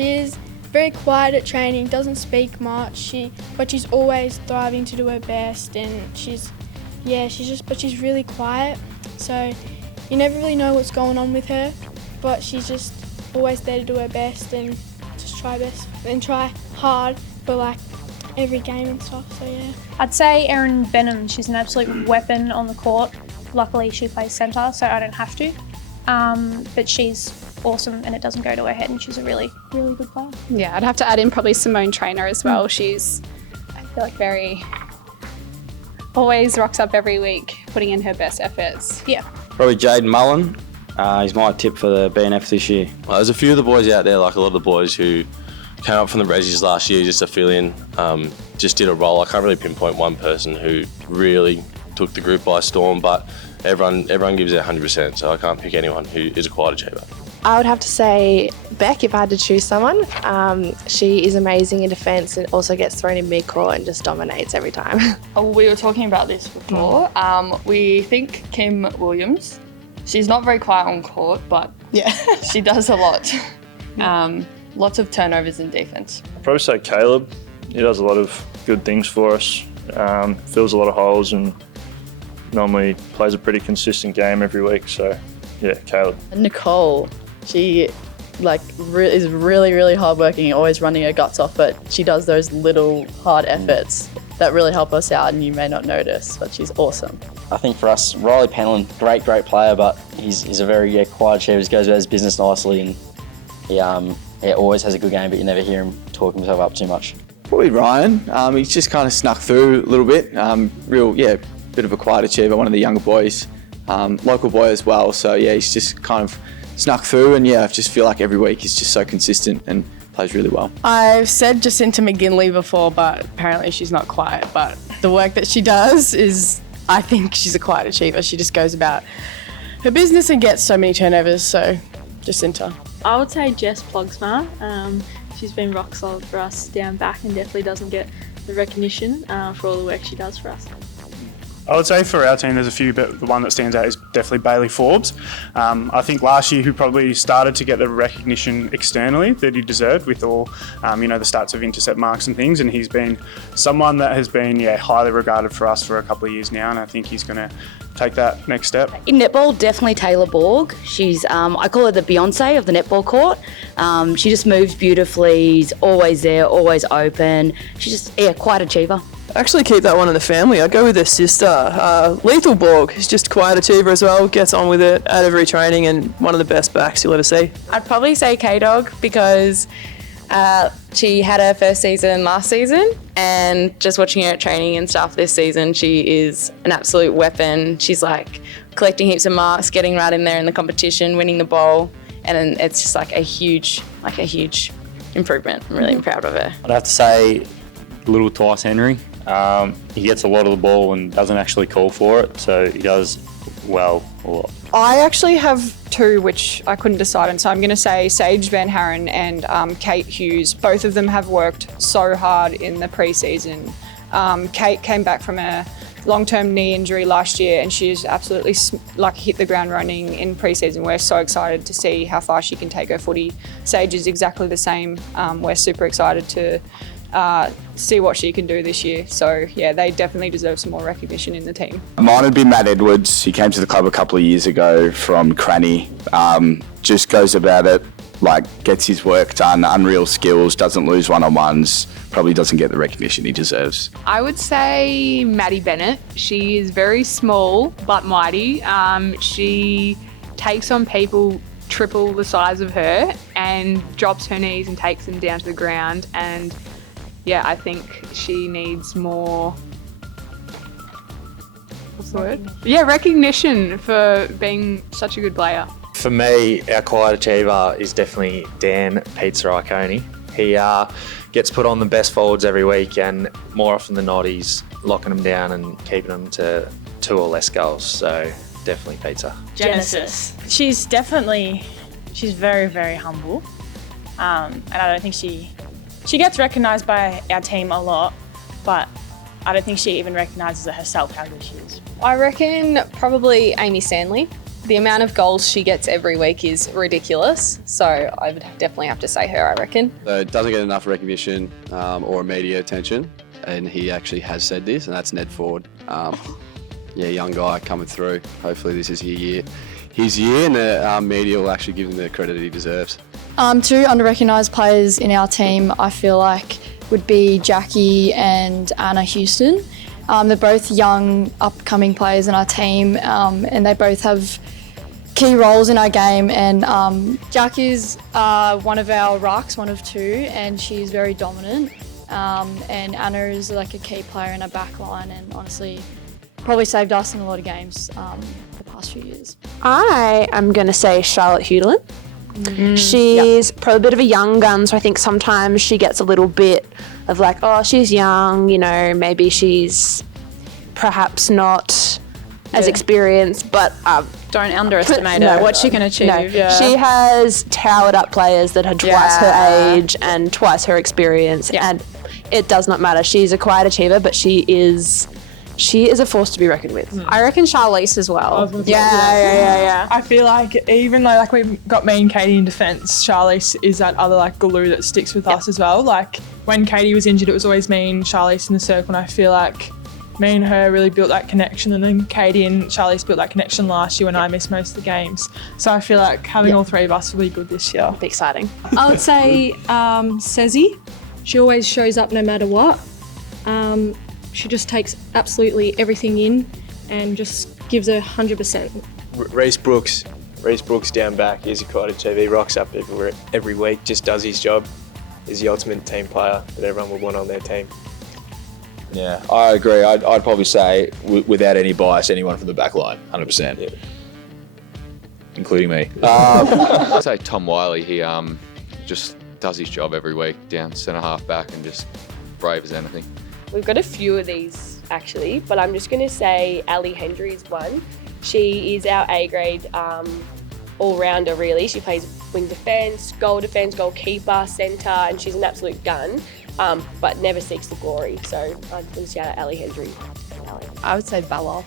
She is very quiet at training, doesn't speak much, but she's always thriving to do her best, and she's really quiet. So you never really know what's going on with her, but she's just always there to do her best and just try best and try hard for like every game and stuff. So yeah. I'd say Erin Benham. She's an absolute weapon on the court. Luckily, she plays centre, so I don't have to. But she's awesome, and it doesn't go to her head, and she's a really, really good player. Yeah, I'd have to add in probably Simone Trainer as well. She's, I feel like, always rocks up every week, putting in her best efforts. Yeah. Probably Jaden Mullen. He's my tip for the BNF this year. Well, there's a few of the boys out there, like a lot of the boys who came up from the Resis last year just to fill in, just did a role. I can't really pinpoint one person who really took the group by storm, but everyone gives it 100%, so I can't pick anyone who is a quiet achiever. I would have to say Beck if I had to choose someone. She is amazing in defence and also gets thrown in mid-court and just dominates every time. We were talking about this before. We think Kim Williams. She's not very quiet on court, but yeah, she does a lot. Lots of turnovers in defence. I'd probably say Caleb. He does a lot of good things for us, fills a lot of holes and normally plays a pretty consistent game every week. So yeah, Caleb. Nicole, she is really, really hardworking, always running her guts off, but she does those little hard efforts that really help us out, and you may not notice, but she's awesome. I think for us, Riley Penland, great player, but he's a very quiet achiever. He goes about his business nicely, and he always has a good game, but you never hear him talk himself up too much. Probably Ryan. He's just kind of snuck through a little bit. Bit of a quiet achiever, one of the younger boys. Local boy as well, so yeah, he's just kind of snuck through, and yeah, I just feel like every week he's just so consistent and plays really well. I've said Jacinta McGinley before, but apparently she's not quiet, but the work that she does is, I think she's a quiet achiever. She just goes about her business and gets so many turnovers, so Jacinta. I would say Jess Plogsma. She's been rock solid for us down back and definitely doesn't get the recognition for all the work she does for us. I would say for our team there's a few, but the one that stands out is definitely Bailey Forbes. I think last year he probably started to get the recognition externally that he deserved with all, the stats of intercept marks and things, and he's been someone that has been highly regarded for us for a couple of years now, and I think he's going to take that next step. In netball, definitely Taylor Borg. She's, I call her the Beyonce of the netball court. She just moves beautifully, she's always there, always open. She's just, quite achiever. Actually keep that one in the family. I'd go with her sister. Lethal Borg is just a quiet achiever as well, gets on with it at every training and one of the best backs you'll ever see. I'd probably say K-Dog because she had her first season last season, and just watching her at training and stuff this season, she is an absolute weapon. She's like collecting heaps of marks, getting right in there in the competition, winning the bowl, and it's just like a huge improvement. I'm really proud of her. I'd have to say little Tyce Henry. He gets a lot of the ball and doesn't actually call for it, so he does well a lot. I actually have two which I couldn't decide on, so I'm going to say Sage Van Haren and Kate Hughes. Both of them have worked so hard in the pre-season. Kate came back from a long-term knee injury last year, and she's absolutely hit the ground running in pre-season. We're so excited to see how far she can take her footy. Sage is exactly the same. We're super excited to see what she can do this year. So yeah, they definitely deserve some more recognition in the team. Mine would be Matt Edwards. He came to the club a couple of years ago from Cranny. Just goes about it, gets his work done, unreal skills, doesn't lose one-on-ones, probably doesn't get the recognition he deserves. I would say Maddie Bennett. She is very small but mighty. She takes on people triple the size of her and drops her knees and takes them down to the ground, and yeah, I think she needs more, what's the word? Yeah, recognition for being such a good player. For me, our quiet achiever is definitely Dan Pizza Iconi. He gets put on the best forwards every week, and more often than not, he's locking them down and keeping them to 2 or less goals. So definitely Pizza. Genesis. She's very, very humble. And I don't think she gets recognised by our team a lot, but I don't think she even recognises it herself how good she is. I reckon probably Amy Stanley. The amount of goals she gets every week is ridiculous. So I would definitely have to say her, I reckon. Doesn't get enough recognition or media attention, and he actually has said this, and that's Ned Ford. Young guy coming through. Hopefully this is his year, and the media will actually give him the credit he deserves. Two under-recognised players in our team, I feel like, would be Jackie and Anna Houston. They're both young, upcoming players in our team, and they both have key roles in our game. And Jackie's one of our rucks, one of two, and she's very dominant. And Anna is like a key player in our back line, and honestly, probably saved us in a lot of games the past few years. I am going to say Charlotte Hudlin. She's probably a bit of a young gun, so I think sometimes she gets a little bit of like, oh, she's young, you know, maybe she's perhaps not as experienced, but don't underestimate her, what she can achieve. No. She has towered up players that are twice her age and twice her experience, and it does not matter. She's a quiet achiever, but she is a force to be reckoned with. I reckon Charlize as well. Yeah. I feel like even though like we've got me and Katie in defence, Charlize is that other like glue that sticks with us as well. Like when Katie was injured, it was always me and Charlize in the circle, and I feel like me and her really built that connection, and then Katie and Charlize built that connection last year when I missed most of the games. So I feel like having all three of us will be good this year. Be exciting. I would say Sezzy. She always shows up no matter what. She just takes absolutely everything in and just gives her 100%. Reece Brooks down back, he's a quite achiever. He rocks up every week, just does his job. He's the ultimate team player that everyone would want on their team. Yeah, I agree. I'd probably say, without any bias, anyone from the back line, 100%. Yeah. Including me. I'd say Tom Wiley. He just does his job every week, down centre half back, and just brave as anything. We've got a few of these actually, but I'm just going to say Ali Hendry is one. She is our A-grade all-rounder really. She plays wing defence, goalkeeper, centre, and she's an absolute gun, but never seeks the glory. So I'm going to shout out Ali Hendry. I would say Bella.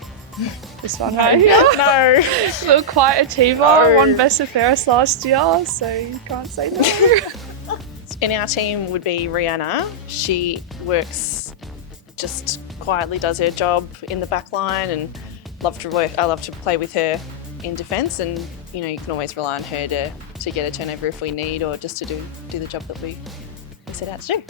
This one. No. Little quiet achiever, won Best of Fairest last year, so you can't say no. In our team would be Rihanna. She works, just quietly does her job in the back line, and I love to play with her in defence, and you know, you can always rely on her to get a turnover if we need, or just to do the job that we set out to do.